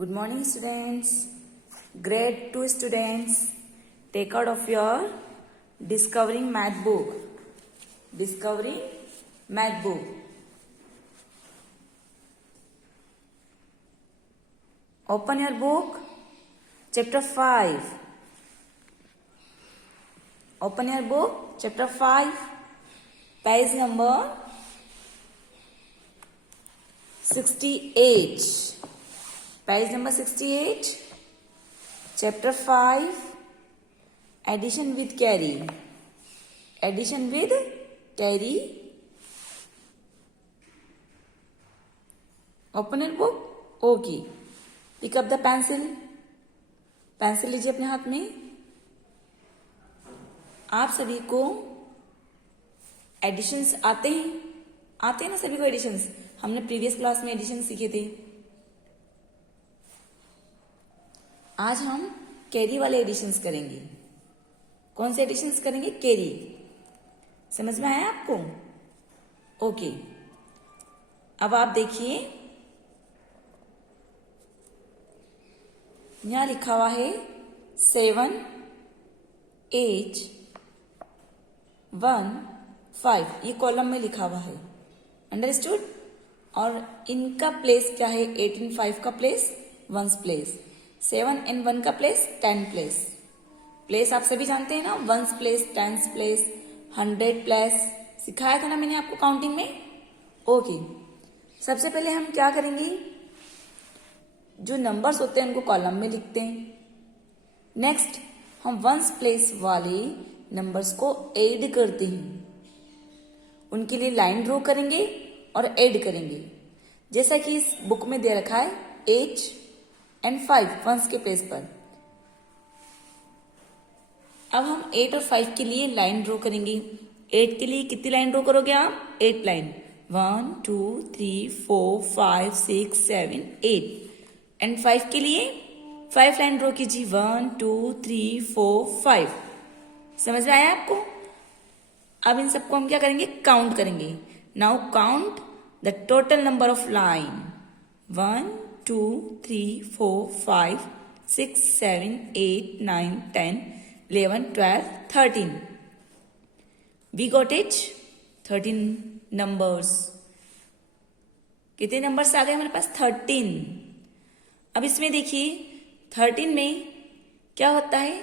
Good morning, students. Grade 2 students, take out of your Discovering Math book. Discovering Math book. Open your book, chapter 5. Open your book, chapter 5, page number 68. Page number 68, chapter 5, addition with carry. Addition with carry. Open your book. Okay. Pick up the pencil. Pencil लीजिए अपने हाथ में. आप सभी को editions आते हैं ना सभी को एडिशंस. हमने प्रीवियस क्लास में एडिशन सीखे थे. आज हम कैरी वाले एडिशंस करेंगे. कौन से एडिशंस करेंगे? कैरी. समझ में आया आपको? ओके. अब आप देखिए, यहां लिखा हुआ है 7, 8, 1, 5. ये कॉलम में लिखा हुआ है. अंडरस्टूड? और इनका प्लेस क्या है? 8 and 5 का प्लेस 1's प्लेस, 7 and 1 का प्लेस 10 प्लेस. प्लेस आप सभी जानते हैं ना, 1's place, 10's place, 100 place. सिखाया था ना मैंने आपको काउंटिंग में. ओके. सबसे पहले हम क्या करेंगे? जो नंबर्स होते हैं उनको कॉलम में लिखते हैं. नेक्स्ट हम 1's प्लेस वाले नंबर्स को ऐड करते हैं. उनके लिए लाइन ड्रॉ करेंगे और ऐड करेंगे. जैसा कि इस बुक में दे रखा है 8 and 5 1's के प्लेस पर. अब हम 8 और 5 के लिए लाइन ड्रॉ करेंगे. 8 के लिए कितनी लाइन ड्रॉ करोगे आप? 8 लाइन. 1 2 3 4 5 6 7 8. एंड 5 के लिए 5 लाइन ड्रॉ कीजिए. 1 2 3 4 5. समझ में आया आपको? अब इन सबको हम क्या करेंगे? काउंट करेंगे. Now count the total number of line. 1 2 3 4 5 6 7 8 9 10 11 12 13. We got it? 13 numbers. कितने नंबर्स आ गए हमारे पास? 13. अब इसमें देखिए 13 में क्या होता है?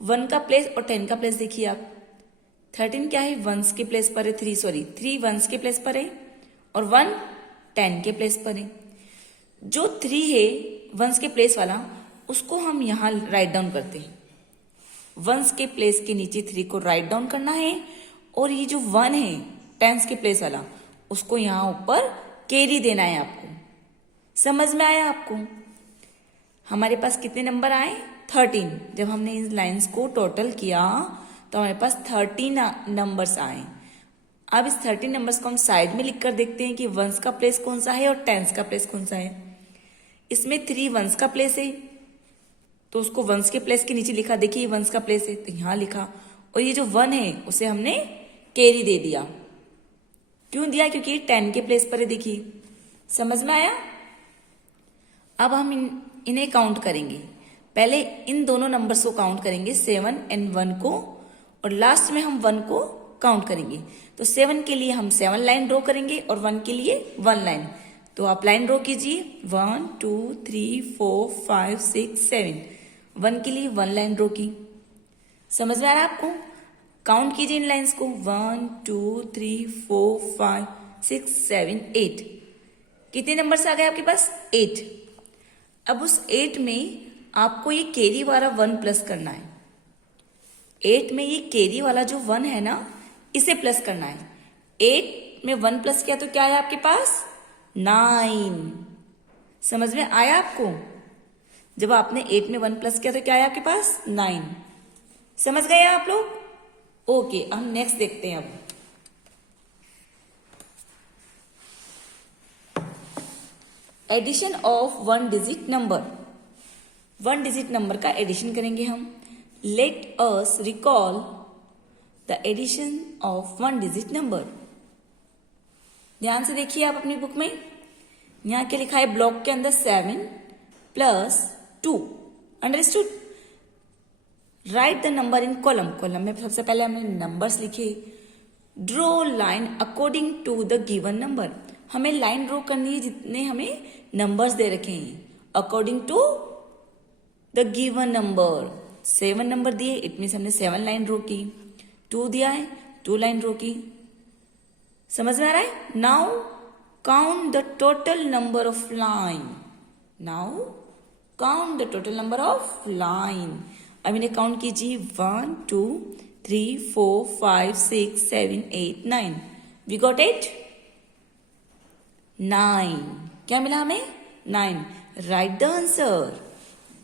1 का प्लेस और 10 का प्लेस देखिए आप. 13 क्या है? 1's के प्लेस पर है. 3 1's के प्लेस पर है और 1 10 के प्लेस पर है. जो 3 है 1's के प्लेस वाला, उसको हम यहां राइट डाउन करते हैं. 1's के प्लेस के नीचे 3 को राइट डाउन करना है. और ये जो 1 है 10's के प्लेस वाला, उसको यहां ऊपर कैरी देना है आपको. समझ में आया आपको? हमारे पास कितने नंबर आए? 13. जब हमने इन लाइंस को टोटल किया तो हमारे पास 13 नंबर्स आए. अब इस 13 नंबर्स को हम साइड में लिखकर देखते हैं कि 1's का प्लेस कौन सा है और 10's का प्लेस कौन सा है. इसमें 3 1's का प्लेस है तो उसको 1's के प्लेस के नीचे लिखा. देखिए 1's का प्लेस है तो यहां लिखा. और ये जो 1 है उसे हमने कैरी दे दिया. क्यों दिया? क्योंकि 10 के प्लेस पर है. देखिए, समझ में आया? अब हम इन्हें काउंट करेंगे. पहले इन दोनों नंबर्स को काउंट करेंगे, 7 and 1 को, और लास्ट में हम 1 को काउंट करेंगे. तो 7 के लिए हम 7 लाइन ड्रॉ करेंगे और 1 के लिए 1 लाइन. तो आप लाइन ड्रॉ कीजिए. 1 2 3 4 5 6 7. 1 के लिए 1 लाइन ड्रॉ की. समझ में आ रहा है आपको? काउंट कीजिए इन लाइंस को. 1 2 3 4 5 6 7 8. कितने नंबर्स आ गए आपके पास? 8. अब उस 8 में आपको ये कैरी वाला 1 प्लस करना है. 8 में ये कैरी वाला जो 1 है ना, इसे प्लस करना है. 8 में 1 प्लस किया तो क्या है आपके पास? 9. समझ में आया आपको? जब आपने 8 में 1 प्लस किया तो क्या है आपके पास? 9. समझ गए आप लोग? ओके. हम नेक्स्ट देखते हैं. अब addition of 1 digit number. 1 digit number का एडिशन करेंगे हम. Let us recall the addition of 1 digit number. ध्यान से देखिए आप अपनी बुक में. यहाँ क्या लिखा है? ब्लॉक के अंदर 7, plus 2। Understood? Write the number in column. Column में सबसे पहले हमने नंबर्स लिखे। Draw line according to the given number. हमें लाइन ड्रॉ करनी है जितने हमें नंबर्स दे रखे हैं, according to the given number. 7 number दिए, इट मीन्स हमने 7 लाइन ड्रॉ की। 2 दिया है, 2 लाइन ड्रॉ की। समझ में आ रहा है? Now count the total number of line. Now count the total number of line. अब इन्हें काउंट कीजिए। 1 2 3 4 5 6 7 8 9। We got it? 9। क्या मिला हमें? 9। Write the answer.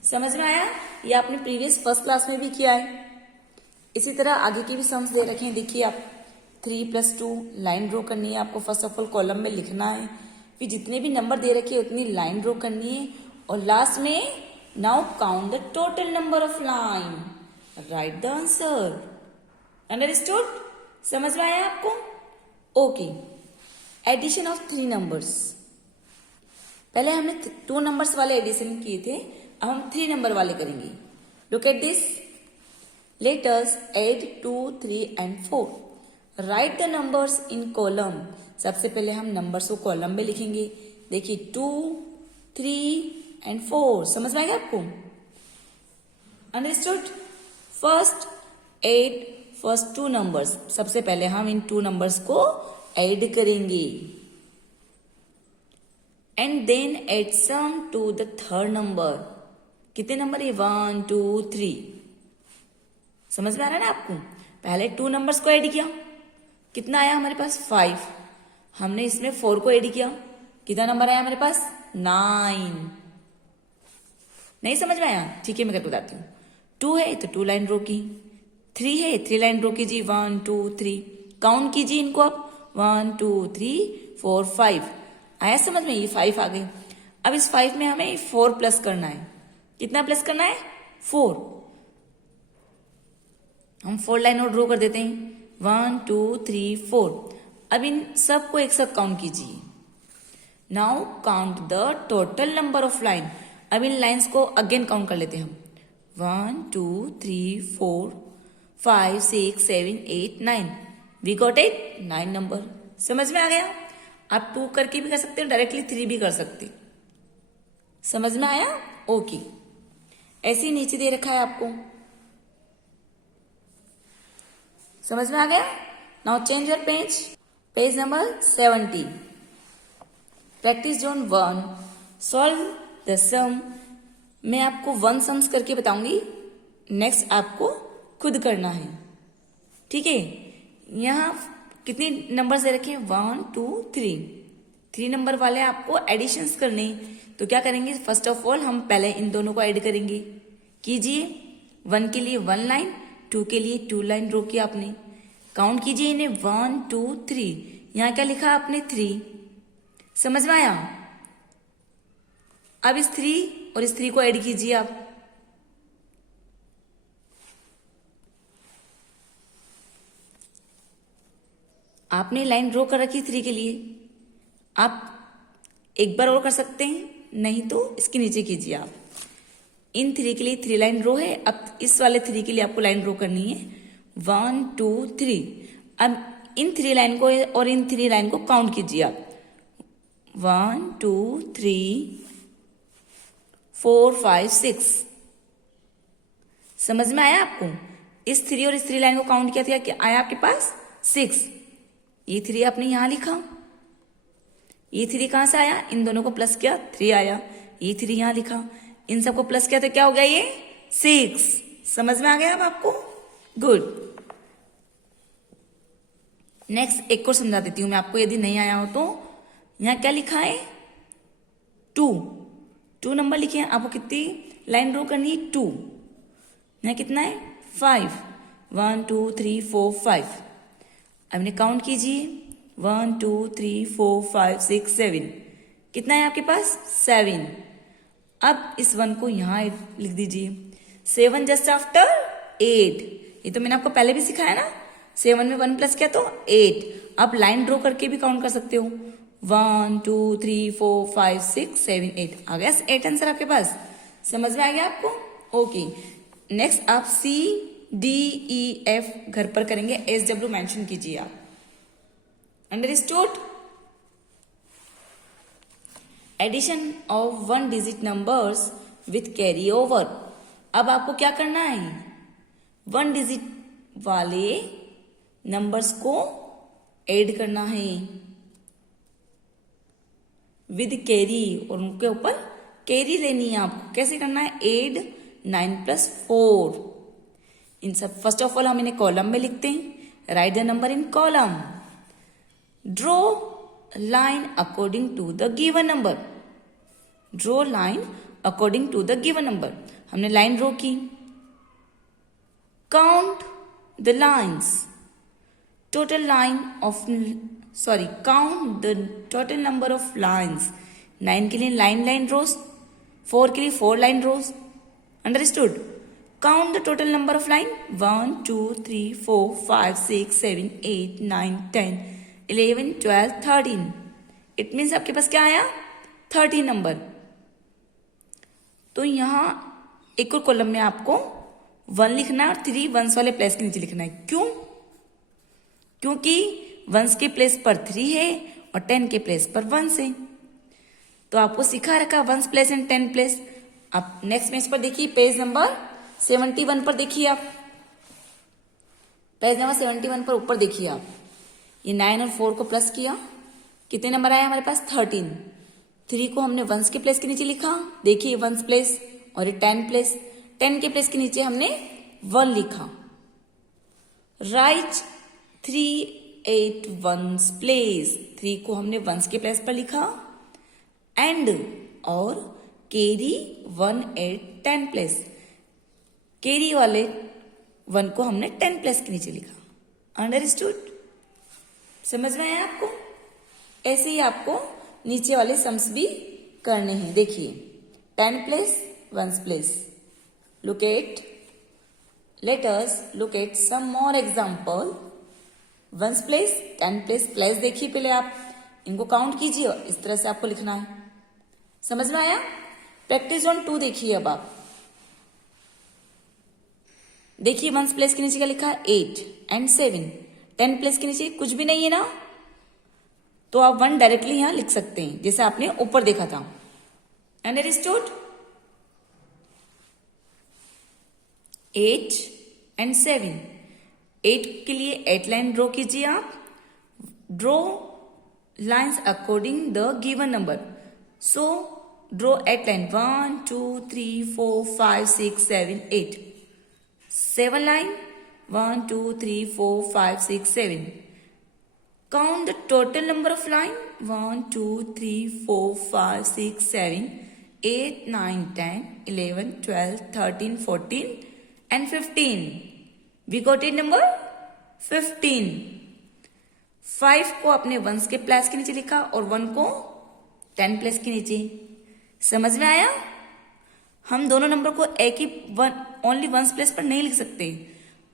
समझ में आया? ये आपने प्रीवियस फर्स्ट क्लास में भी किया है। इसी तरह आगे की भी सम्स दे रखे हैं। देखिए आप 3 + 2 लाइन ड्रॉ करनी है आपको। फर्स्ट ऑफ ऑल कॉलम में लिखना है, फिर जितने भी नंबर दे रखे हैं उतनी लाइन ड्रॉ करनी है, और लास्ट में now count the total number of line. Write the answer. Understood? समझ में आया आपको? ओके। Addition of 3 numbers. पहले हमने 2 नंबर्स वाले एडिशन किए थे, अब हम 3 नंबर वाले करेंगे। Look at this. Let us add 2 3 and 4। Right the numbers in column. सबसे पहले हम नंबर्स को कॉलम में लिखेंगे। देखिए 2 3 एंड 4। समझ में आएगा आपको? Understood? First add first 2 numbers. सबसे पहले हम इन 2 नंबर्स को ऐड करेंगे, and then add sum to the third number. कितने नंबर है? 1 2 3। समझ में आ रहा है ना आपको? पहले 2 नंबर्स को ऐड किया, कितना आया हमारे पास? 5। हमने इसमें 4 को ऐड किया, कितना नंबर आया हमारे पास? 9। नहीं समझ में आया? ठीक है, मैं करके बताती हूँ। 2 है तो 2 लाइन ड्रॉ की। 3 है, 3 लाइन ड्रॉ कीजिए। 1 2 3। काउंट कीजिए इनको आप। 1 2 3 4 5। आया समझ में? ये 5 आ गए। अब इस 5 में हमें 4 प्लस करना है। कितना प्लस करना है? 4। हम 4 लाइन और ड्रॉ कर देते हैं। 1 2 3 4। अब इन सबको एक साथ काउंट कीजिए। Now count the total number of line. अब इन लाइन्स को अगेन काउंट कर लेते हैं हम। 1 2 3 4 5 6 7 8 9। We got it? 9 नंबर। समझ में आ गया? आप 2 करके भी कर सकते हो, डायरेक्टली 3 भी कर सकते। समझ में आया? ओके। ऐसे ही नीचे दे रखा है आपको। समझ में आ गया? Now change your page. Page number 70। Practice zone 1। Solve the sum. मैं आपको 1 सम्स करके बताऊंगी, नेक्स्ट आपको खुद करना है। ठीक है? यहाँ कितने नंबर दे रखे हैं? 1 2 3। 3 नंबर वाले आपको एडिशंस करने। तो क्या करेंगे? फर्स्ट ऑफ ऑल हम पहले इन दोनों को ऐड करेंगे। कीजिए। 1 के लिए 1 लाइन, 2 के लिए 2 लाइन ड्रॉ किया आपने। काउंट कीजिए इन्हें। 1 2 3। यहाँ क्या लिखा आपने? 3। समझ में आया? अब इस 3 और इस 3 को ऐड कीजिए आप। आपने लाइन ड्रॉ कर रखी 3 के लिए। आप एक बार और कर सकते हैं, नहीं तो इसके नीचे कीजिए आप। इन 3 के लिए 3 लाइन ड्रॉ है। अब इस वाले 3 के लिए आपको लाइन ड्रॉ करनी है। 1 2 3। अब इन 3 लाइन को और इन 3 लाइन को काउंट कीजिए आप। 1 2 3 4 5 6। समझ में आया आपको? इस 3 और इस 3 लाइन को काउंट किया था, क्या आया आपके पास? 6। ये 3 आपने यहां लिखा। ये 3 कहां से आया? इन दोनों को प्लस किया, 3 आया। ये 3 यहां लिखा, इन सबको प्लस किया तो क्या हो गया? ये 6। समझ में आ गया अब आपको? गुड। नेक्स्ट एक और समझा देती हूं मैं आपको, यदि नहीं आया हो तो। यहां क्या लिखा है? 2 नंबर लिखे हैं। आपको कितनी लाइन ड्रॉ करनी है? 2। यहां कितना है? 5। 1 2 3 4 5। अब इन्हें काउंट कीजिए। 1 2 3 4 5 6 7। कितना है आपके पास? 7। अब इस 1 को यहां लिख दीजिए। 7 जस्ट आफ्टर 8। ये तो मैंने आपको पहले भी सिखाया ना। 7 में 1 प्लस किया तो 8। आप लाइन ड्रॉ करके भी काउंट कर सकते हो। 1 2 3 4 5 6 7 8 आ गया 8 आंसर आपके पास। समझ में आ गया आपको? ओके, नेक्स्ट आप C D E F घर पर करेंगे, SW मेंशन कीजिए आप। Understood? Addition of 1 digit numbers with carry over. अब आपको क्या करना है, 1 डिजिट वाले नंबर्स को ऐड करना है विद कैरी, और उनके ऊपर कैरी लेनी है आपको। कैसे करना है, एड 9 + 4। इन सब फर्स्ट ऑफ ऑल हम इन्हें कॉलम में लिखते हैं। Write the number in column, draw line according to the given number. Draw line according to the given number, हमने लाइन ड्रॉ की। Count the lines, total line of count the total number of lines। 9 के लिए line रोज, 4 के लिए 4 line रोज। Understood? Count the total number of line, 1 2 3 4 5 6 7 8 9 10 11 12 13। It means आपके पास क्या आया, 30 नंबर। तो यहां एक और कॉलम में आपको 1 लिखना है और 3 वंस वाले प्लेस के नीचे लिखना है। क्यों? क्योंकि वंस के प्लेस पर 3 है और 10 के प्लेस पर 1 है। तो आपको सिखा रखा वंस प्लेस एंड 10 प्लेस। आप नेक्स्ट पेज पर देखिए, पेज नंबर 71 पर देखिए आप, पेज नंबर 71 पर ऊपर देखिए आप। ये 9 और 4 को प्लस किया, कितने नंबर आया हमारे पास, 13। 3 को हमने वंस के प्लेस के नीचे लिखा, देखिए वंस प्लेस, और ये 10 प्लेस, 10 के प्लेस के नीचे हमने 1 लिखा। राइट 3 8 वंस प्लेस, 3 को हमने वंस के प्लेस पर लिखा, एंड और कैरी 1 8 10 प्लेस, कैरी वाले 1 को हमने 10 प्लेस के नीचे लिखा। अंडरस्टूड? समझ में आया आपको? ऐसे ही आपको नीचे वाले सम्स भी करने हैं। देखिए 10 place ones place. let us look at some more example। Ones place 10 place देखिए, पहले आप इनको काउंट कीजिए, इस तरह से आपको लिखना है। समझ में आया? प्रैक्टिस ऑन 2 देखिए। अब आप देखिए वंस प्लेस के नीचे क्या लिखा है, 8 एंड 7। 10 प्लेस के नीचे कुछ भी नहीं है ना, तो आप 1 डायरेक्टली यहां लिख सकते हैं, जैसे आपने ऊपर देखा था। अंडरस्टूड? 8 एंड 7, 8 के लिए 8 लाइन ड्रॉ कीजिए आप। Draw lines according the given number, so draw 8 line, 1 2 3 4 5 6 7 8। 7 line, 1 2 3 4 5 6 7। Count the total number of line, 1 2 3 4 5 6 7 8 9 10 11 12 13 14 and 15। We got it number 15। 5 को अपने वंस के प्लेस के नीचे लिखा और 1 को 10 प्लेस के नीचे। समझ में आया? हम दोनों नंबर को एक ही ओनली वंस प्लेस पर नहीं लिख सकते,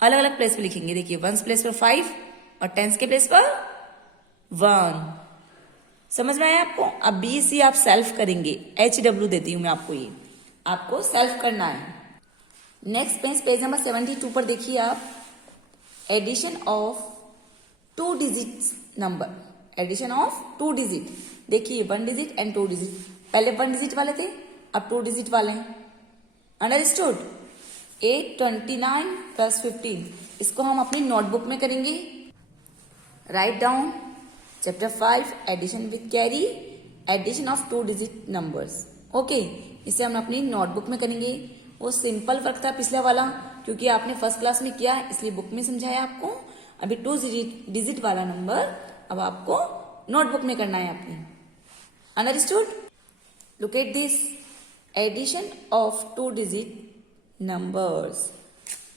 अलग अलग प्लेस पर लिखेंगे। देखिए वंस प्लेस पर 5 और टेंस के प्लेस पर 1। समझ में आया आपको? अब BC आप सेल्फ करेंगे, HW देती हूं मैं आपको, ये आपको सेल्फ करना है। नेक्स्ट पेज नंबर 72 पर देखिए आप, addition of 2 digit number. Addition of 2 digit, देखिए 1 डिजिट एंड 2 डिजिट। पहले 1 डिजिट वाले थे, अब 2 डिजिट वाले हैं। अंडरस्टूड? 829 + 15, इसको हम अपनी नोटबुक में करेंगे। Write down chapter 5 addition with carry, addition of 2 digit numbers. Okay, इसे हम अपनी नोटबुक में करेंगे। वो सिंपल वर्क था पिछले वाला, क्योंकि आपने फर्स्ट क्लास में किया है, इसलिए बुक में समझाया आपको। अभी 2 डिजिट वाला नंबर अब आपको नोटबुक में करना है अपनी। Understood? Look at this, addition of 2 digit numbers,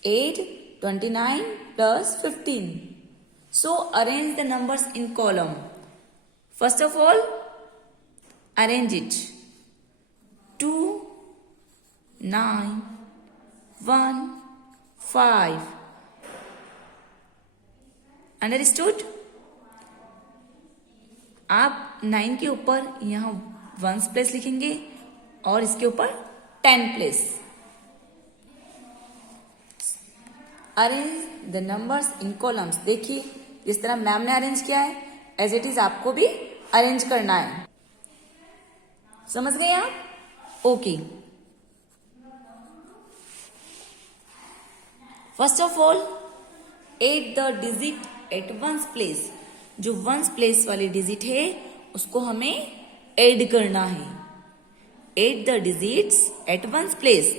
829 + 15। So arrange the numbers in column. First of all, arrange it. 2 9 1 5। Understood? आप 9 के ऊपर यहाँ वंस प्लेस लिखेंगे और इसके ऊपर 10 place. Arrange the numbers in columns. देखिए जिस तरह मैम ने अरेंज किया है एज इट इज आपको भी अरेंज करना है। समझ गए आप? Okay. First of all add the digit at ones place. जो वंस प्लेस वाली डिजिट है उसको हमें ऐड करना है। Add the digits at ones place.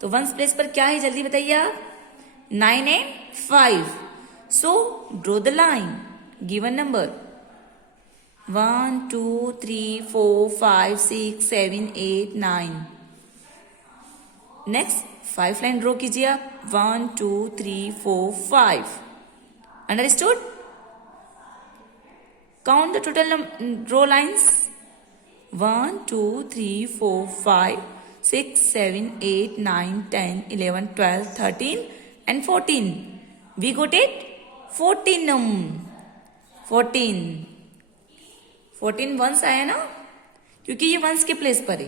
तो वंस प्लेस पर क्या है जल्दी बताइए आप? 9 and 5. So draw the line. Given number 1, 2, 3, 4, 5, 6, 7, 8, 9. Next 5 line draw कीजिए आप। 1, 2, 3, 4, 5. Understood? Count the total row lines. 1, 2, 3, 4, 5, 6, 7, 8, 9, 10, 11, 12, 13 and 14. We got it 14. 14 once आया ना, क्योंकि ये वंस के प्लेस पर है।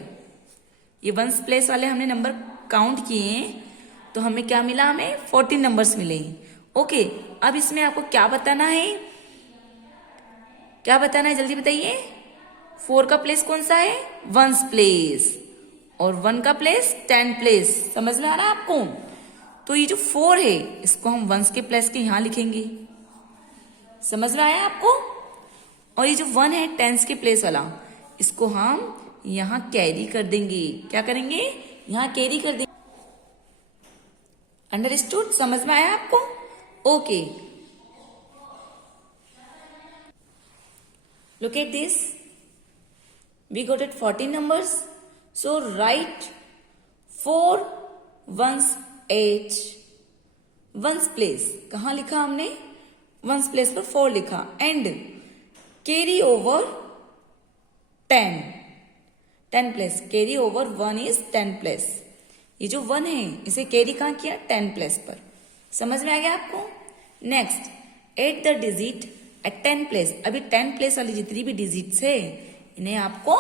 ये वंस प्लेस वाले हमने नंबर काउंट किए हैं तो हमें क्या मिला? हमें 14 नंबर्स मिले। ओके, अब इसमें आपको क्या बताना है? क्या बताना है जल्दी बताइए। 4 का प्लेस कौन सा है? Ones place. और 1 का प्लेस 10 प्लेस। समझ में आ रहा है आपको? तो ये जो 4 है इसको हम वंस के प्लेस के यहां लिखेंगे। समझ में आया आपको? और ये जो 1 है टेंस के प्लेस वाला इसको हम यहां कैरी कर देंगे। क्या करेंगे? यहां कैरी कर देंगे। अंडरस्टूड? समझ में आया आपको? Okay, look at this. We got it 14 numbers. So write 4 ones 8 ones place. कहां लिखा हमने? वंस प्लेस पर 4 लिखा and carry over 10 place. Carry over 1 is 10 place. ये जो 1 है इसे कैरी कहां किया? 10 प्लेस पर। समझ में आ गया आपको? Next add the digit at 10 place. अभी 10 प्लेस वाली जितनी भी डिजिट्स है इन्हें आपको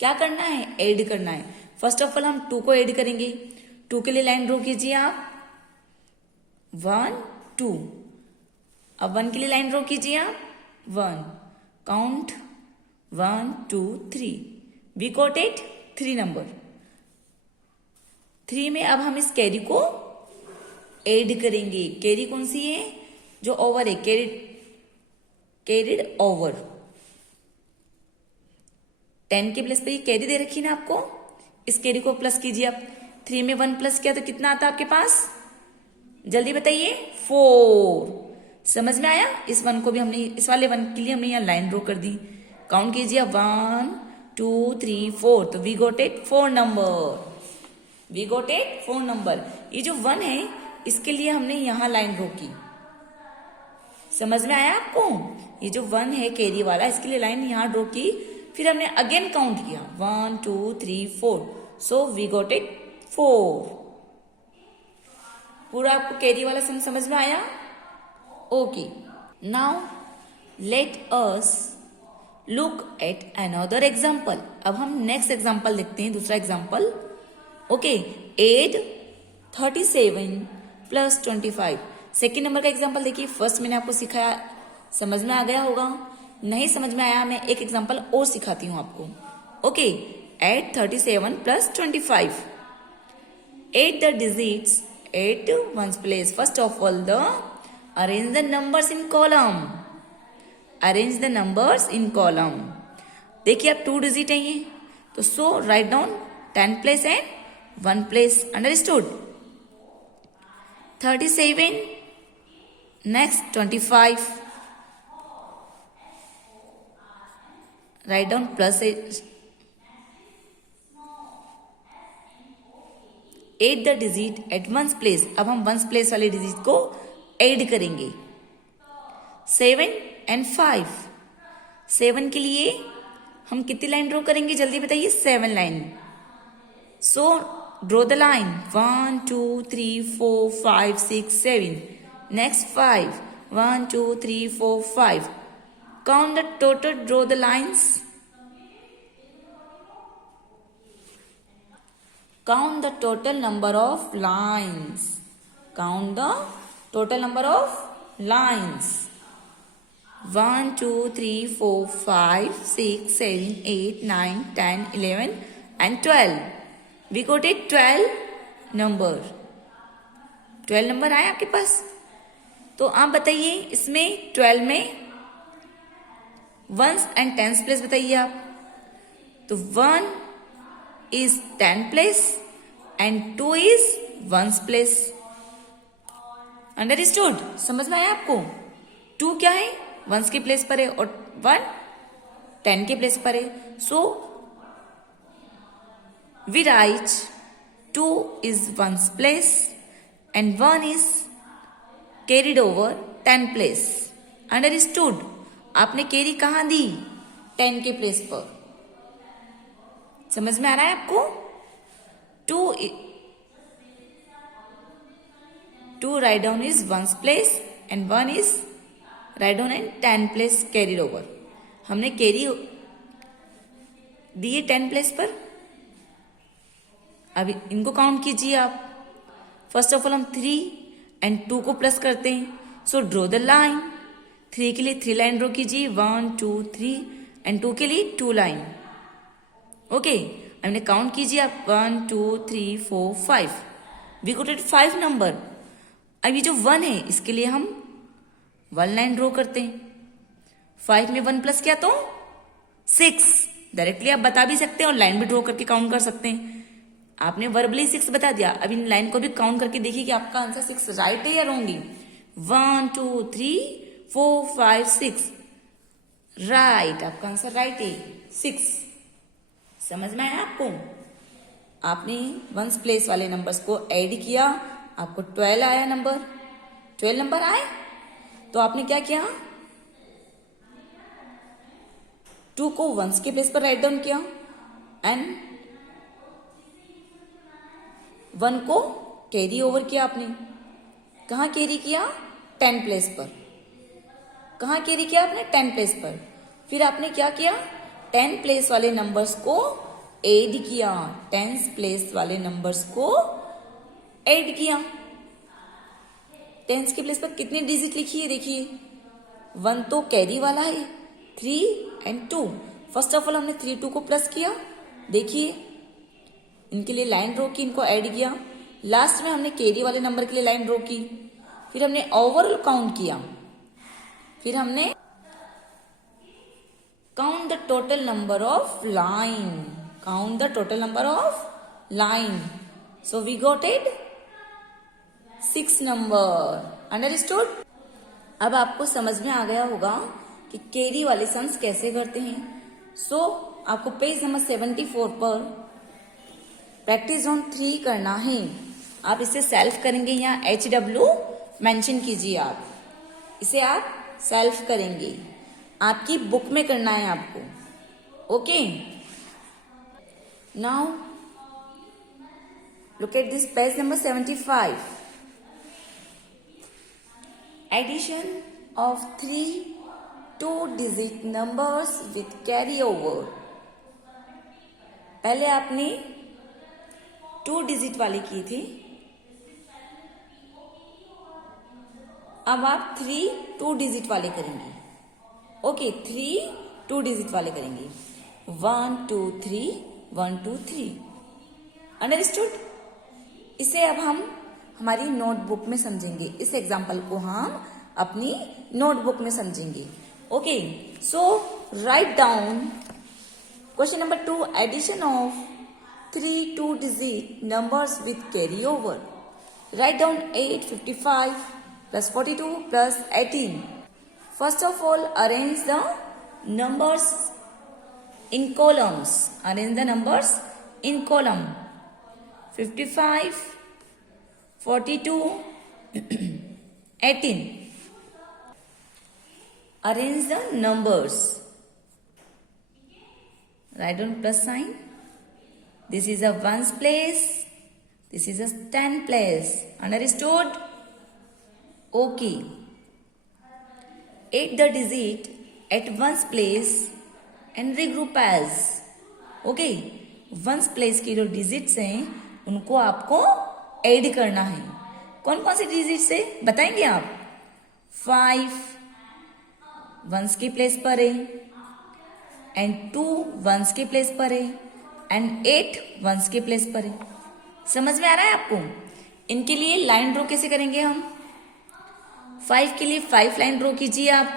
क्या करना है? ऐड करना है। फर्स्ट ऑफ ऑल हम 2 को ऐड करेंगे। 2 के लिए लाइन ड्रॉ कीजिए आप। 1, 2। अब 1 के लिए लाइन ड्रॉ कीजिए आप। 1 count 1, 2, 3। We got it 3 number. 3 में अब हम इस कैरी को ऐड करेंगे। कैरी कौन सी है? जो ओवर है, कैरिड ओवर। 10 के प्लेस पे ये कैरी दे रखी ना आपको, इस कैरी को प्लस कीजिए आप। 3 में 1 प्लस किया तो कितना आता है आपके पास? जल्दी बताइए। 4। समझ में आया? इस 1 को भी हमने, इस वाले 1 के लिए हमने यहाँ लाइन ड्रॉ कर दी। काउंट कीजिए 1, 2, 3, 4। तो we got it 4 number. We got it 4 number. ये जो 1 है इसके लिए हमने यहाँ लाइन ड्रॉ की। समझ में आया आपको? ये जो 1 है कैरी वाला इसके लिए लाइन यहाँ ड्रॉ की, फिर हमने अगेन काउंट किया 1, 2, 3, 4। So we got it 4। पूरा आपको कैरी वाला समझ में आया? Okay, now let us look at another example. अब हम नेक्स्ट एग्जाम्पल देखते हैं, दूसरा example. Okay, add 37 plus 25। Second number का एग्जाम्पल देखिए। फर्स्ट मैंने आपको सिखाया, समझ में आ गया होगा। नहीं समझ में आया, मैं एक एग्जाम्पल और सिखाती हूं आपको। Okay, add 37 plus 25। Add the digits at ones place. First of all the arrange the numbers in column. Arrange the numbers in column. देखिए आप 2 डिजिट है ये, तो so right down 10 place and 1 place. Understood? 37 next 25। Right down plus 8 the digit at ones place. अब हम ones place वाले digit को add करेंगे। 7 and 5। 7 के लिए हम कितनी लाइन ड्रॉ करेंगे जल्दी बताइए? 7 line. So draw the line 1, 2, 3, 4, 5, 6, 7। Next 5 1, 2, 3, 4, 5। Count the total, draw the lines. Count the total number of lines. Count the total number of lines. 1, 2, 3, 4, 5, 6, 7, 8, 9, 10, 11 and 12. We got it 12 number. 12 number आए आपके पास. तो आप बताइए इसमें 12 में वंस एंड टेंस प्लेस बताइए आप. तो 1 is 10 place and 2 is ones place. Understood? समझ में आया आपको? 2 क्या है? वंस के प्लेस पर है और 1 10 के प्लेस पर है. So we write 2 is ones place and 1 is carried over 10 place. Understood? आपने कैरी कहाँ दी? 10 के प्लेस पर. समझ में आ रहा है आपको? 2 write down is 1's place and 1 is write down in 10 place carried over. हमने कैरी दी है 10 प्लेस पर. अभी इनको काउंट कीजिए आप. फर्स्ट ऑफ ऑल हम 3 एंड 2 को प्लस करते हैं. So draw the line. 3 के लिए 3 लाइन ड्रॉ कीजिए. 1 2 3 एंड 2 के लिए 2 लाइन. ओके, हमने काउंट कीजिए आप. 1 2 3 4 5. We got it 5 number. अब ये जो 1 है इसके लिए हम 1 लाइन ड्रॉ करते हैं. 5 में 1 प्लस किया तो 6. डायरेक्टली आप बता भी सकते हैं और लाइन भी ड्रॉ करके काउंट कर सकते हैं. आपने वर्बली 6 बता दिया. अब इन लाइन को भी काउंट करके देखिए कि आपका आंसर 6 राइट है या रॉन्ग है. 1 2 3 4 5 6 राइट. आपका आंसर राइट है 6. समझ में आया आपको? आपने वंस प्लेस वाले नंबर्स को ऐड किया, आपको 12 आया नंबर. 12 नंबर आए तो आपने क्या किया? 2 को वंस के प्लेस पर राइट डाउन किया एंड 1 को कैरी ओवर किया. आपने कहाँ कैरी किया? 10 प्लेस पर. कहाँ कैरी किया आपने? 10 प्लेस पर. फिर आपने क्या किया? 10 प्लेस वाले नंबर्स को ऐड किया. 10 प्लेस वाले नंबर्स को ऐड किया. 10 के प्लेस पर कितनी डिजिट लिखी है देखिए. 1 तो कैरी वाला है, 3 एंड 2. फर्स्ट ऑफ ऑल हमने 3 2 को प्लस किया. देखिए इनके लिए लाइन ड्रॉ की, इनको ऐड किया. लास्ट में हमने कैरी वाले नंबर के लिए लाइन ड्रॉ की. फिर हमने ओवरऑल काउंट किया. फिर हमने count the total number of line. Count the total number of line. So we got it 6 number. Understood? अब आपको समझ में आ गया होगा कि कैरी वाले सम्स कैसे करते हैं. सो आपको पेज नंबर 74 पर प्रैक्टिस जोन 3 करना है. आप इसे सेल्फ करेंगे. यहाँ HW मेंशन कीजिए. आप इसे आप सेल्फ करेंगे. आपकी बुक में करना है आपको. Okay, now look at this page number 75. Addition of 3 2-digit numbers with carry over. पहले आपने 2 डिजिट वाले किए थे. अब आप 3 2 डिजिट वाले करेंगे. ओके, 3 2 डिजिट वाले करेंगे. 1 2 3 1 2 3. अंडरस्टूड? इसे अब हम हमारी नोटबुक में समझेंगे. इस एग्जाम्पल को हम अपनी नोटबुक में समझेंगे. Okay, so right down question number 2. Addition of 3 2-digit numbers with carryover. Write down 8 55 plus 42 plus 18. First of all, arrange the numbers in columns. Arrange the numbers in column. 55, 42, 18. Arrange the numbers. Write down plus sign. This is a ones place. This is a 10 place. Understood? Okay. 8 the digit at one's place and regroup as. Okay, ones place की जो digits हैं उनको आपको add करना है. कौन कौन सी digits है बताएंगे आप? 5 वंस के प्लेस पर है, एंड 2 वंस के प्लेस पर है, एंड 8 वंस के प्लेस पर है. समझ में आ रहा है आपको? इनके लिए लाइन ड्रॉ कैसे करेंगे हम? 5 के लिए 5 लाइन ड्रॉ कीजिए आप.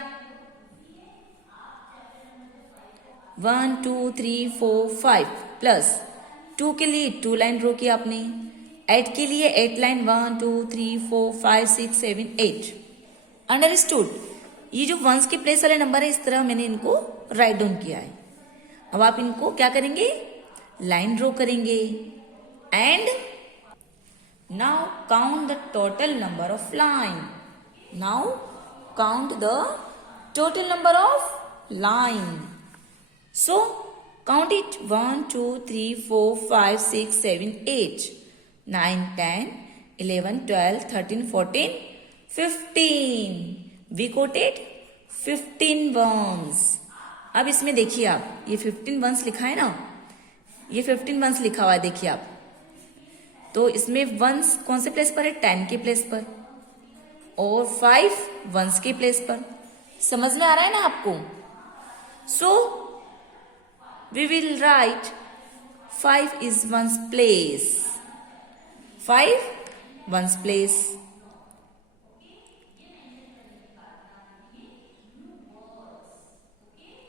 1 2 3 4 5 प्लस 2 के लिए 2 लाइन ड्रॉ किया आपने. 8 के लिए 8 लाइन 1 2 3 4 5 6 7 8. अंडरस्टूड? ये जो वंस के प्लेस वाले नंबर है इस तरह मैंने इनको राइट डाउन किया है. अब आप इनको क्या करेंगे? लाइन ड्रॉ करेंगे. And now count the total number of line. Now count the total number of line. So count it 1 2 3 4 5 6 7 8 9 10 11 12 13 14 15. We quoted 15 worms. अब इसमें देखिए आप, ये 15 वंस लिखा है ना, ये 15 वंस लिखा हुआ है देखिए आप. तो इसमें वंस कौन से प्लेस पर है? 10 के प्लेस पर, और 5 वंस के प्लेस पर. समझ में आ रहा है ना आपको? सो we will write 5 is one's place. 5 one's place.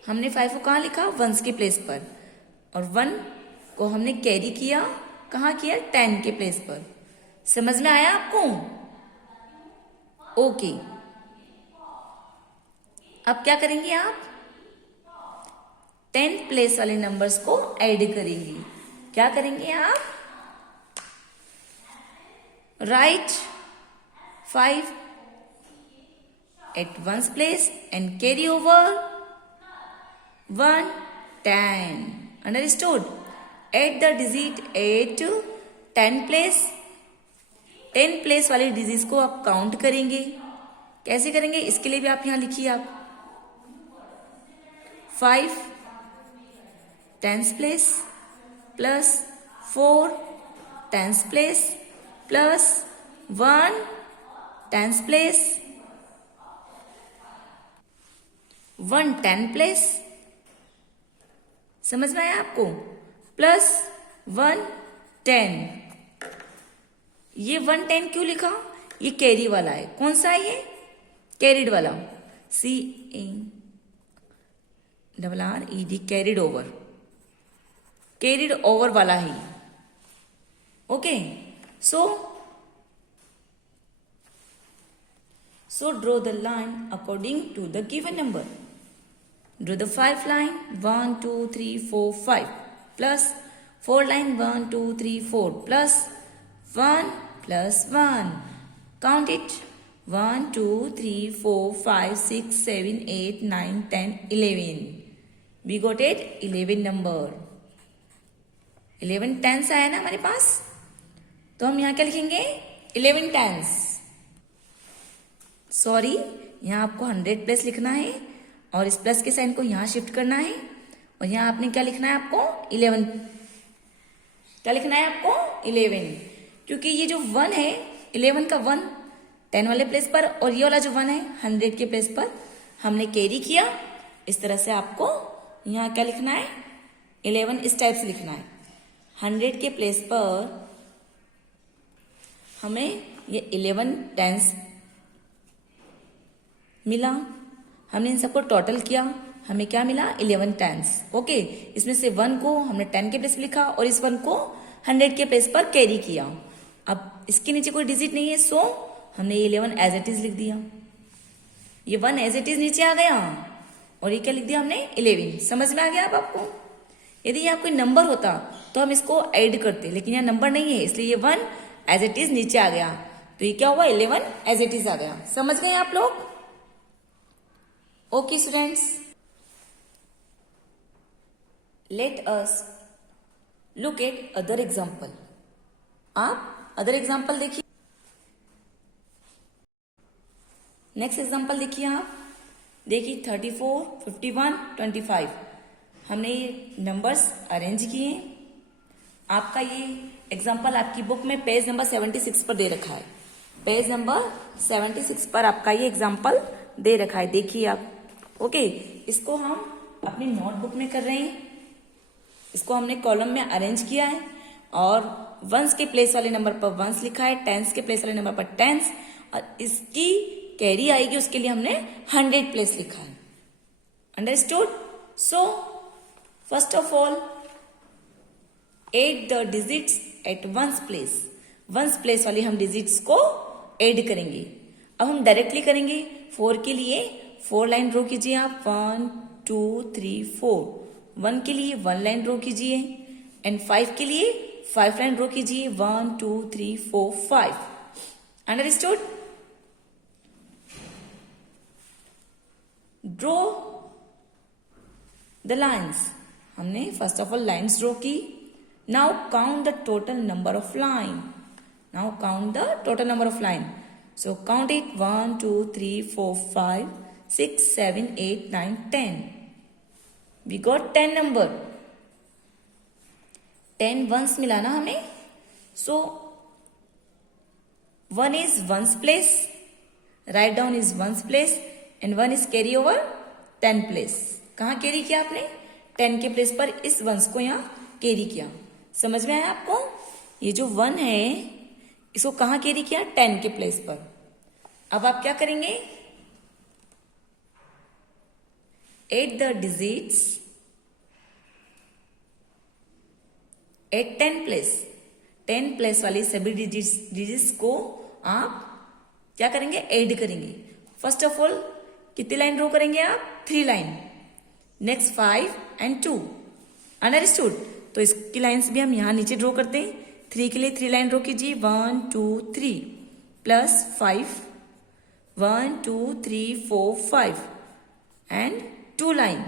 हमने 5 को कहाँ लिखा? वंस के प्लेस पर. और 1 को हमने कैरी किया, कहाँ किया? 10 के प्लेस पर. समझ में आया आपको? ओके. अब क्या करेंगे आप? 10 प्लेस वाले नंबर्स को ऐड करेंगे. क्या करेंगे आप? Right 5 at one's place and carry over 1 10. Understood? Add the digit at 10 place. 10 place वाले डिजिट्स को आप काउंट करेंगे. कैसे करेंगे? इसके लिए भी आप यहां लिखिए आप 5 10th place plus 4 10th place plus 1 10th place 1 10th place. समझ में आया आपको? प्लस 1 10. ये 1 10 क्यों लिखा? ये कैरी वाला है. कौन सा है ये? कैरिड वाला. CARRED, carried over. Carried over वाला ही. Okay. So draw the line according to the given number. Draw the 5 line 1 2 3 4 5 plus 4 line 1 2 3 4 plus 1 plus 1. Count it 1 2 3 4 5 6 7 8 9 10 11. We got it 11 number. 11 tense आया ना हमारे पास, तो हम यहाँ क्या लिखेंगे? 11 टेंस. सॉरी, यहाँ आपको 100 प्लस लिखना है और इस प्लस के साइन को यहाँ शिफ्ट करना है. और यहाँ आपने क्या लिखना है? आपको 11. क्या लिखना है आपको? 11. क्योंकि ये जो 1 है, 11 का 1 10 वाले प्लेस पर, और ये वाला जो 1 है 100 के प्लेस पर हमने कैरी किया. इस तरह से आपको यहाँ क्या लिखना है? 11 इस टाइप से लिखना है. 100 के प्लेस पर हमें ये 11 टेंस मिला. हमने इन सबको टोटल किया, हमें क्या मिला? 11 टेंस. ओके. इसमें से 1 को हमने 10 के प्लेस पर लिखा और इस 1 को 100 के प्लेस पर कैरी किया. अब इसके नीचे कोई डिजिट नहीं है, सो हमने ये 11 एज इट इज लिख दिया. ये 1 एज इट इज नीचे आ गया और ये क्या लिख दिया हमने? 11. समझ में आ गया अब आपको? यदि यहाँ कोई नंबर होता तो हम इसको ऐड करते, लेकिन यहाँ नंबर नहीं है, इसलिए ये 1 एज इट इज नीचे आ गया. तो ये क्या हुआ? 11 एज इट इज आ गया. समझ गए आप लोग? Okay students, late us look eight other example. आप अदर एग्जाम्पल देखिए. नेक्स्ट एग्जाम्पल देखिए आप. देखिए 34, 51, 25 हमने ये नंबर्स अरेंज किए। आपका ये एग्जाम्पल आपकी बुक में पेज नंबर 76 पर दे रखा है। पेज नंबर 76 पर आपका ये एग्जाम्पल दे रखा है, देखिए आप। ओके, इसको हम अपनी नोटबुक में कर रहे हैं। इसको हमने कॉलम में अरेंज किया है और वंस के प्लेस वाले नंबर पर वंस लिखा है, टेंस के प्लेस वाले नंबर पर टेंस, और इसकी कैरी आएगी उसके लिए हमने 100 प्लेस लिखा है। Understood? So first of all add the digits at ones place. Ones place वाली हम डिजिट्स को ऐड करेंगे। अब हम डायरेक्टली करेंगे। 4 के लिए 4 लाइन ड्रॉ कीजिए आप, 1 2 3 4। 1 के लिए 1 लाइन ड्रॉ कीजिए एंड 5 के लिए 5 लाइन ड्रॉ कीजिए, 1 2 3 4 5। अंडरस्टूड? Draw the lines. हमने first of all lines draw की। Now count the total number of line. Now count the total number of line. So count it, 1 2 3 4 5 6 7 8 9 10। We got 10 number. 10 ones मिला ना हमें। So 1 is ones place. Write down is ones place and 1 is carry over 10 place. कहाँ carry किया आपने? 10 के place पर इस once को यहाँ कैरी किया। समझ में आया आपको? ये जो 1 है इसको कहाँ कैरी किया? 10 के प्लेस पर। अब आप क्या करेंगे? Add the digits at 10 place। 10 place वाली सभी डिजिट्स को आप क्या करेंगे? ऐड करेंगे। फर्स्ट ऑफ ऑल कितनी लाइन ड्रॉ करेंगे आप? 3 लाइन। Next 5 and 2। अंडरस्टूड? तो इसकी लाइन्स भी हम यहां नीचे ड्रॉ करते हैं। 3 के लिए 3 लाइन ड्रॉ कीजिए, 1 2 3 प्लस 5, 1 2 3 4 5 एंड 2 लाइन।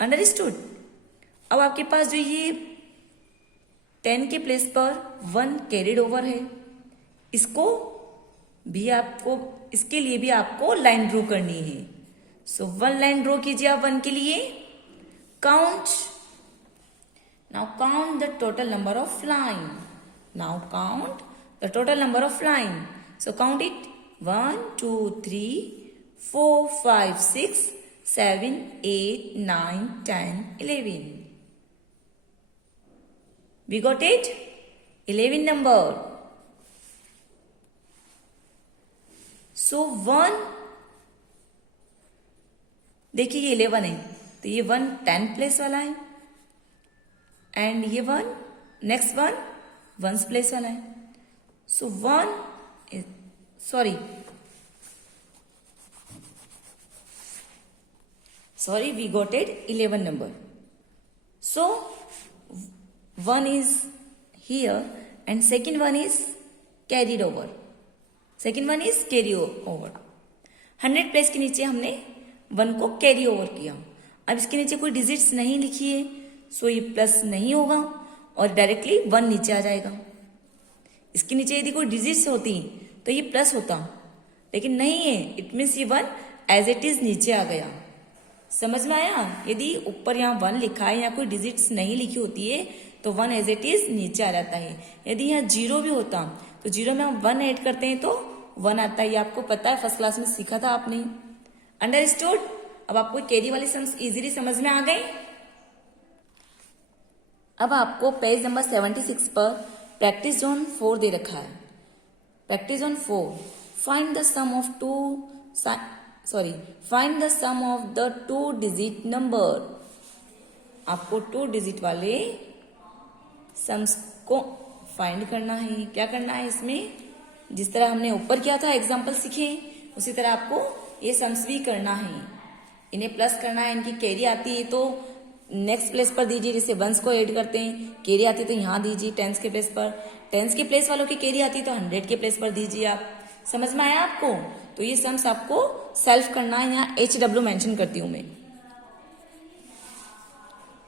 अंडरस्टूड? अब आपके पास जो ये 10 के प्लेस पर 1 कैरिड ओवर है, इसको भी आपको, इसके लिए भी आपको लाइन ड्रॉ करनी है। सो 1 लाइन ड्रॉ कीजिए आप 1 के लिए। Count. Now count the total number of line. Now count the total number of line. So count it, 1 2 3 4 5 6 7 8 9 10 11। We got it? 11 number. So 1, देखिए ये 11 है तो ये 1 10 प्लेस वाला है एंड ये 1 नेक्स्ट 1 1 प्लेस वाला है। सो 1 sorry we got it 11 number. So 1 is here and second one is carried over. Second one is carry over. 100 place के नीचे हमने 1 को कैरी ओवर किया। अब इसके नीचे कोई डिजिट्स नहीं लिखी है, सो ये प्लस नहीं होगा और डायरेक्टली 1 नीचे आ जाएगा। इसके नीचे यदि कोई डिजिट्स होती तो ये प्लस होता, लेकिन नहीं है। इट मीन्स ये 1 एज इट इज नीचे आ गया। समझ में आया? यदि ऊपर यहाँ 1 लिखा है या कोई डिजिट्स नहीं लिखी होती है तो 1 एज इट इज नीचे आ जाता है। यदि यहाँ 0 भी होता तो 0 में हम 1 ऐड करते हैं तो 1 आता है। ये आपको पता है, फर्स्ट क्लास में सीखा था आपने। अंडरस्टूड? अब आपको कैरी वाली सम्स इजीली समझ में आ गए। अब आपको पेज नंबर 76 पर प्रैक्टिस जोन 4 दे रखा है। Practice zone 4, find the sum of the 2 digit number. आपको 2 डिजिट वाले सम्स को फाइंड करना है। क्या करना है इसमें? जिस तरह हमने ऊपर किया था, एग्जाम्पल सीखे, उसी तरह आपको ये सम्स भी करना है। इन्हें प्लस करना है। इनकी कैरी आती है तो नेक्स्ट प्लेस पर दीजिए, जैसे 1 को ऐड करते हैं। कैरी आती है तो यहाँ दीजिए 10 के प्लेस पर। 10 के प्लेस वालों की कैरी आती है तो 100 के प्लेस पर दीजिए आप। समझ में आया आपको? तो ये सम्स आपको सेल्फ करना है। यहाँ HW मेंशन करती हूं मैं।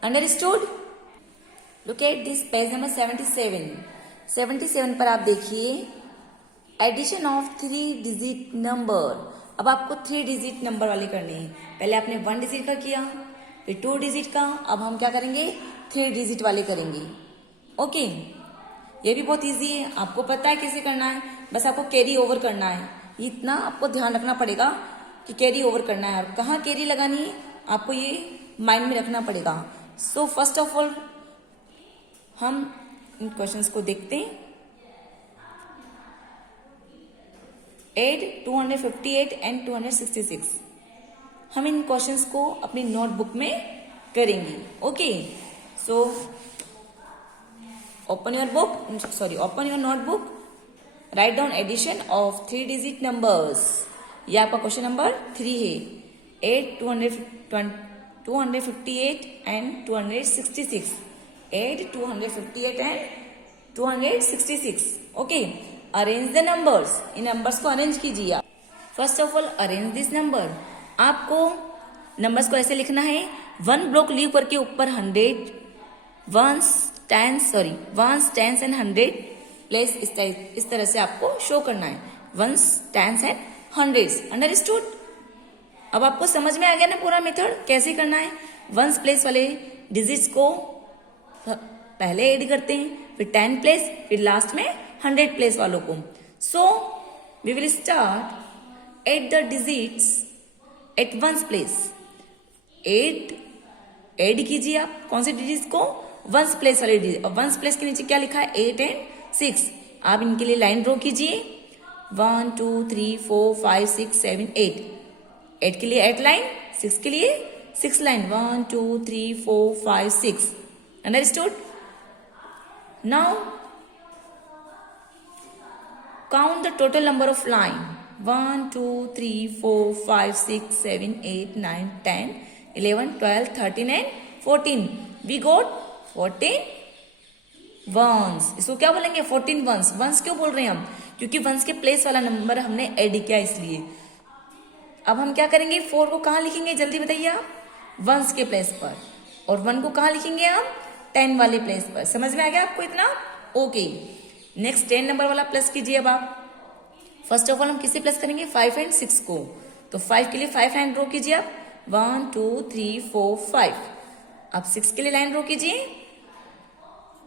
Understood? Look at this page number 77। 77 पर आप देखिए एडिशन ऑफ 3 डिजिट नंबर। अब आपको 3 डिजिट नंबर वाले करने हैं। पहले आपने 1 डिजिट का किया, फिर 2 डिजिट का, अब हम क्या करेंगे 3 डिजिट वाले करेंगे। ओके, ये भी बहुत इजी है, आपको पता है कैसे करना है, बस आपको कैरी ओवर करना है। इतना आपको ध्यान रखना पड़ेगा कि कैरी ओवर करना है और कहाँ कैरी लगानी है आपको ये माइंड में रखना पड़ेगा। सो फर्स्ट ऑफ ऑल हम इन क्वेश्चंस को देखते हैं। एड 258 एंड 266 हम इन क्वेश्चंस को अपनी नोटबुक में करेंगे। Okay, so open your notebook, write down addition of 3 digit numbers. ये आपका क्वेश्चन नंबर 3 है। Add 258 and 266। Add 258 and 266। Okay, arrange the numbers, इन नंबर्स को अरेंज कीजिए आप। First of all arrange this number, आपको नंबर्स को ऐसे लिखना है, 1 ब्लॉक लीव करके ऊपर 100 वंस टेंस एंड 100 प्लेस इस तरह से आपको शो करना है, ones tens and hundreds. Understood? अब आपको समझ में आ गया ना पूरा मेथड कैसे करना है। वंस प्लेस वाले डिजिट्स को पहले ऐड करते हैं, फिर 10 प्लेस, फिर लास्ट में 100 प्लेस वालों को। So we will start at the digits at ones place. Add कीजिए आप कौन से डिजिट्स को, वंस प्लेस वाले डिजिट। और वंस प्लेस के नीचे क्या लिखा है, 8 एंड 6। आप इनके लिए लाइन ड्रॉ कीजिए, 1 2 3 4 5 6 7 8। 8 के लिए 8 लाइन, 6 के लिए 6 line, 1 2 3 4 5 6। Understood? Now count the total number of line, 1 2 3 4 5 6 7 8 9 10 11 12 13 and 14। We got 14 ones. इसको क्या बोलेंगे, 14 वंस। वंस क्यों बोल रहे हैं हम, क्योंकि वंस के प्लेस वाला नंबर हमने ऐड किया इसलिए। अब हम क्या करेंगे, 4 को कहाँ लिखेंगे जल्दी बताइए आप, वंस के प्लेस पर, और 1 को कहाँ लिखेंगे हम, 10 वाले प्लेस पर। समझ में आ गया आपको इतना? ओके, नेक्स्ट 10 नंबर वाला प्लस कीजिए। अब आप फर्स्ट ऑफ ऑल हम किसे प्लस करेंगे, 5 एंड 6 को। तो 5 के लिए 5 लाइन ड्रॉ कीजिए आप, 1 2 3 4 5। अब 6 के लिए लाइन ड्रॉ कीजिए,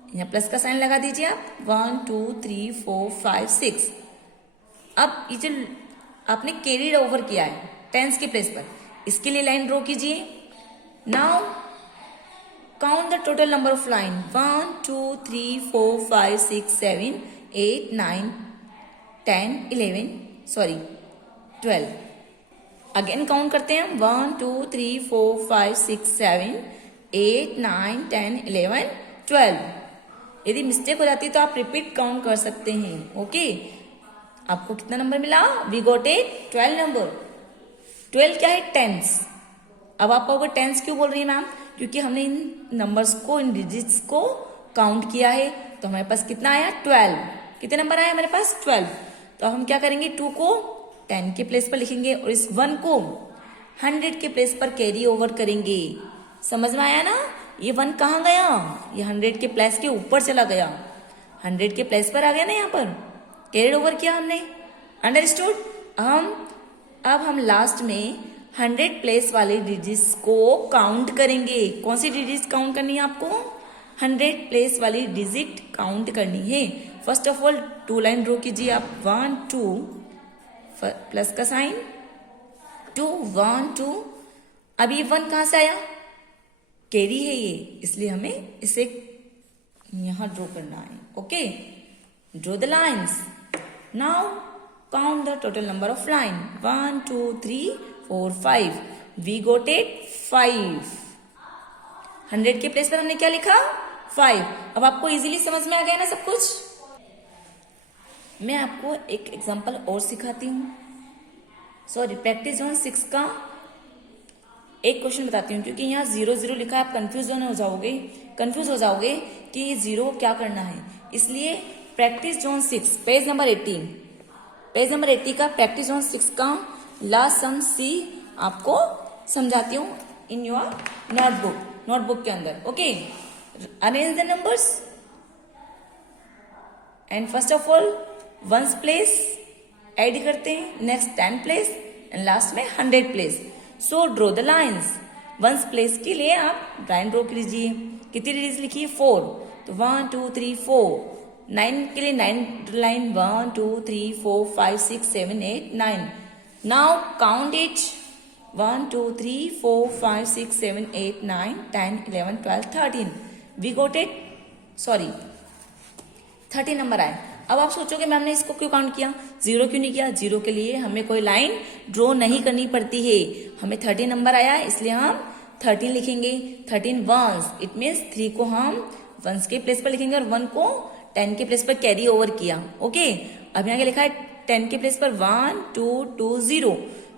यहाँ प्लस का साइन लगा दीजिए आप, 1 2 3 4 5 6। अब ये जो आपने कैरीड ओवर किया है टेंस के प्लेस पर, इसके लिए लाइन ड्रॉ कीजिए। Now count the total number of line, 1 2 3 4 5 6 7 8 9 10 11 12। Again count करते हैं, 1 2 3 4 5 6 7 8 9 10 11 12। यदि मिस्टेक हो जाती है तो आप रिपीट काउंट कर सकते हैं। ओके, आपको कितना नंबर मिला, वी गॉट ए 12 नंबर। 12 क्या है, टेंस। अब आप कहोगे टेंस क्यों बोल रही है मैम, क्योंकि हमने इन नंबर्स को, इन डिजिट्स को काउंट किया है, तो हमारे पास कितना आया, 12। कितने नंबर आए हमारे पास, 12। तो हम क्या करेंगे, 2 को 10 के प्लेस पर लिखेंगे और इस 1 को 100 के प्लेस पर कैरी ओवर करेंगे। समझ में आया ना? ये 1 कहाँ गया, ये 100 के प्लेस के ऊपर चला गया, 100 के प्लेस पर आ गया ना, यहाँ पर कैरिड ओवर किया हमने। अंडरस्टूड? अब हम लास्ट में 100 प्लेस वाले डिजिट्स को काउंट करेंगे। कौन सी डिजिट्स काउंट करनी है आपको, 100 प्लेस वाली डिजिट काउंट करनी है। First of all 2 line draw कीजिए आप, 1 2 प्लस का साइन, 2 1 2। अब ये 1 कहां से आया, कैरी है ये, इसलिए हमें इसे यहां ड्रॉ करना है। Okay, draw the lines. Now count the total number of line, 1 2 3 4 5। We got it 5। 100 के प्लेस पर हमने क्या लिखा, 5। अब आपको इजीली समझ में आ गया ना सब कुछ। मैं आपको एक एग्जांपल और सिखाती हूँ, प्रैक्टिस जोन 6 का एक क्वेश्चन बताती हूँ, क्योंकि यहाँ 0 0 लिखा है, आप कंफ्यूज हो जाओगे कि ये 0 क्या करना है। इसलिए प्रैक्टिस जोन 6 पेज नंबर 80 का प्रैक्टिस जोन 6 का लास्ट सम सी आपको समझाती हूँ इन योर नोटबुक के अंदर। Okay, arrange the numbers and first of all once place add करते हैं, नेक्स्ट 10 प्लेस एंड लास्ट में 100 place. So draw the lines. Once place के लिए आप लाइन ड्रॉ कीजिए। कितनी डिजिट लिखिए 4, तो 1 2 3 4। 9 के लिए 9 line 1 2 3 4 5 6 7 8 9। Now count it 1 2 3 4 5 6 7 8 9 10 11 12 13। We got it, sorry 30 number आए। अब आप सोचोगे मैम ने इसको क्यों काउंट किया, जीरो क्यों नहीं किया। जीरो के लिए हमें कोई लाइन ड्रॉ नहीं करनी पड़ती है। हमें 30 नंबर आया इसलिए हम 13 लिखेंगे। 13 वंस, इट मीन्स 3 को हम वंस के प्लेस पर लिखेंगे और 1 को 10 के प्लेस पर कैरी ओवर किया। ओके, अब यहाँ क्या लिखा है 10 के प्लेस पर 1 2 2 0।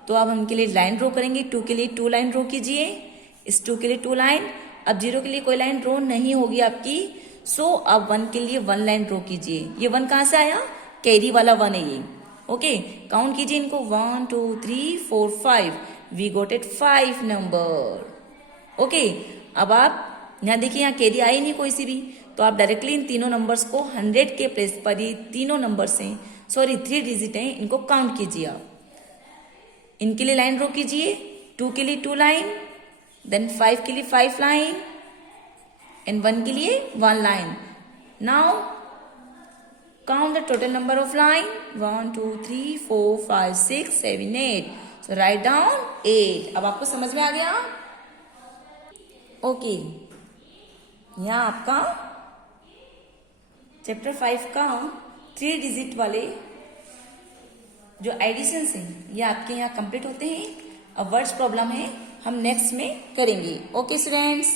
तो अब हम इनके लिए लाइन ड्रॉ करेंगे। 2 के लिए 2 लाइन ड्रॉ कीजिए, इस 2 के लिए 2 लाइन। अब 0 के लिए कोई लाइन ड्रॉ नहीं होगी आपकी। सो अब 1 के लिए 1 लाइन ड्रॉ कीजिए। ये 1 कहां से आया, कैरी वाला 1 है ये। ओके, काउंट कीजिए इनको 1 2 3 4 5। We got it 5 number. Okay, अब आप यहाँ देखिए यहाँ कैरी आई नहीं कोई सी भी, तो आप डायरेक्टली इन तीनों नंबर्स को 100 के प्लेस पर ये तीनों नंबर्स हैं, सॉरी 3 डिजिट हैं, इनको काउंट कीजिए आप। इनके लिए लाइन ड्रॉ कीजिए। 2 के लिए 2 लाइन, देन 5 के लिए 5 लाइन एंड 1 के लिए 1 line. Now count the total number of line 1 2 3 4 5 6 7 8। So write down 8। अब आपको समझ में आ गया। ओके, यहाँ आपका चैप्टर 5 का 3 डिजिट वाले जो एडिशंस हैं ये आपके यहाँ कंप्लीट होते हैं। अब वर्ड्स प्रॉब्लम है हम नेक्स्ट में करेंगे। Okay students.